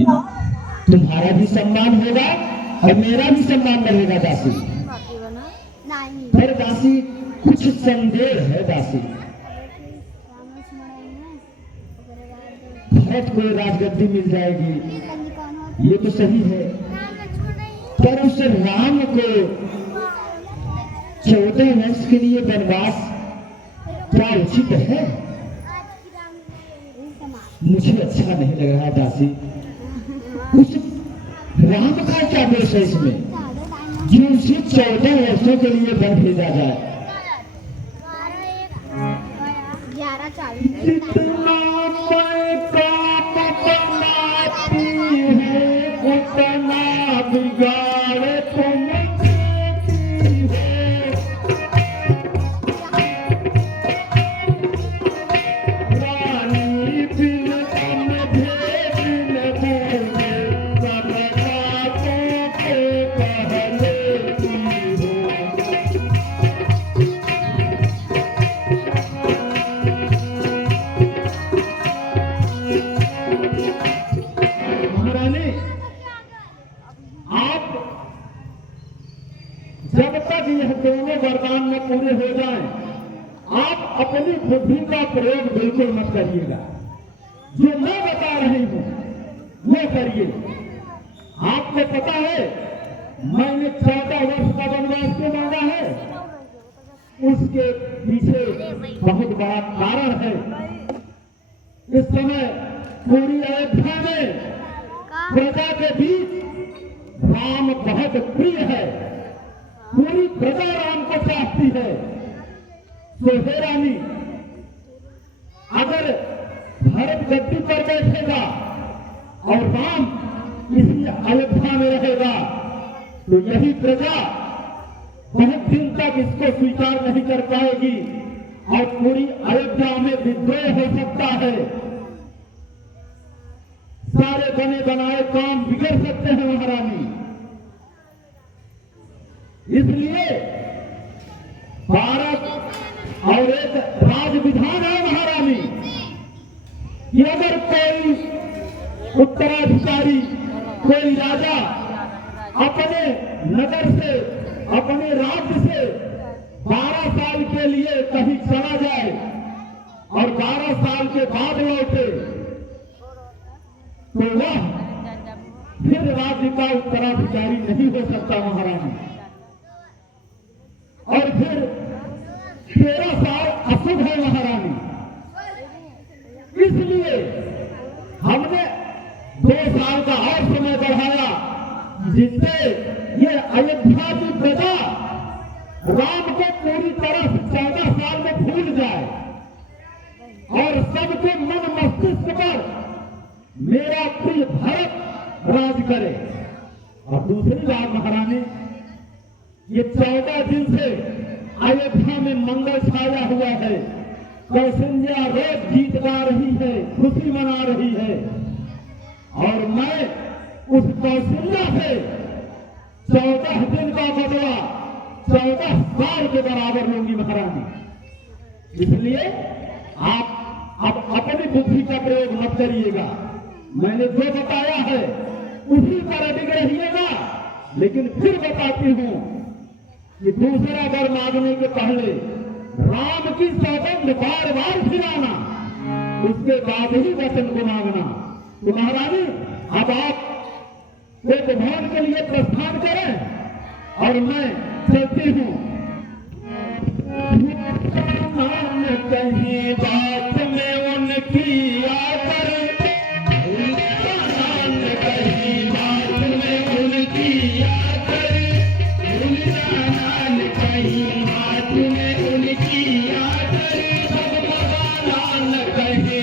तुम्हारा भी सम्मान होगा और मेरा भी सम्मान बढ़ेगा दासी। पर दासी कुछ संदेह है दासी। भरत को राजगद्दी मिल जाएगी, ये तो सही है, पर उस राम को 14 वर्ष के लिए वनवास क्या उचित है? मुझे अच्छा नहीं लग रहा दासी। उस राम का क्या दोष है इसमें जो उसे 14 वर्षों के लिए वन भेजा जाए? जितना मैं काम बनाती है उतना बिगाड़ तुम जब तक यह दोनों वरदान में पूरे हो जाएं, आप अपनी बुद्धि का प्रयोग बिल्कुल मत करिएगा। जो मैं बता रही हूं वो करिए। आपको पता है मैंने 14 वर्ष का वनवास क्यों मांगा है? उसके पीछे बहुत बड़ा कारण है। इस समय पूरी अयोध्या में प्रजा के बीच राम बहुत प्रिय है। पूरी प्रजा राम को चाहती है। तो हे रानी, अगर भरत गद्दी पर बैठेगा और राम इसी अयोध्या में रहेगा तो यही प्रजा बहुत दिन तक इसको स्वीकार नहीं कर पाएगी और पूरी अयोध्या में विद्रोह हो सकता है। सारे बने बनाए काम बिगड़ सकते हैं महारानी। इसलिए भारत और एक राज विधान है महारानी कि अगर कोई उत्तराधिकारी, कोई राजा अपने नगर से, अपने राज्य से 12 साल के लिए कहीं चला जाए और 12 साल के बाद लौटे तो वह फिर राज्य का उत्तराधिकारी नहीं हो सकता महारानी। और फिर 13 साल अशुभ है महारानी। इसलिए हमने 2 साल का और समय बढ़ाया जिससे ये अयोध्या की प्रजा राम को पूरी तरह से 14 साल में भूल जाए और सबके मन मस्तिष्क पर मेरा प्रिय भरत राज करे। और दूसरी बात महारानी, ये 14 दिन से अयोध्या में मंगल छाया हुआ है। कौशल्या रोज गीत गा रही है, खुशी मना रही है और मैं उस कौशल्या से 14 दिन का बदला 14 साल के बराबर लूंगी महारानी। इसलिए आप अब अपनी बुद्धि का प्रयोग मत करिएगा। मैंने जो बताया है उसी पर अडिग रहिएगा। लेकिन फिर बताती हूं कि दूसरा वर मांगने के पहले राम की सौगंध बार बार फिराना, उसके बाद ही वचन को मांगना। तो महारानी, अब आप एक भवन के लिए प्रस्थान करें और मैं चलती हूं। कहीं बात में उनकी आकर, कहीं बात में उनकी आकर, कहीं बात में उनकी आकर, सब बगाना न कहे।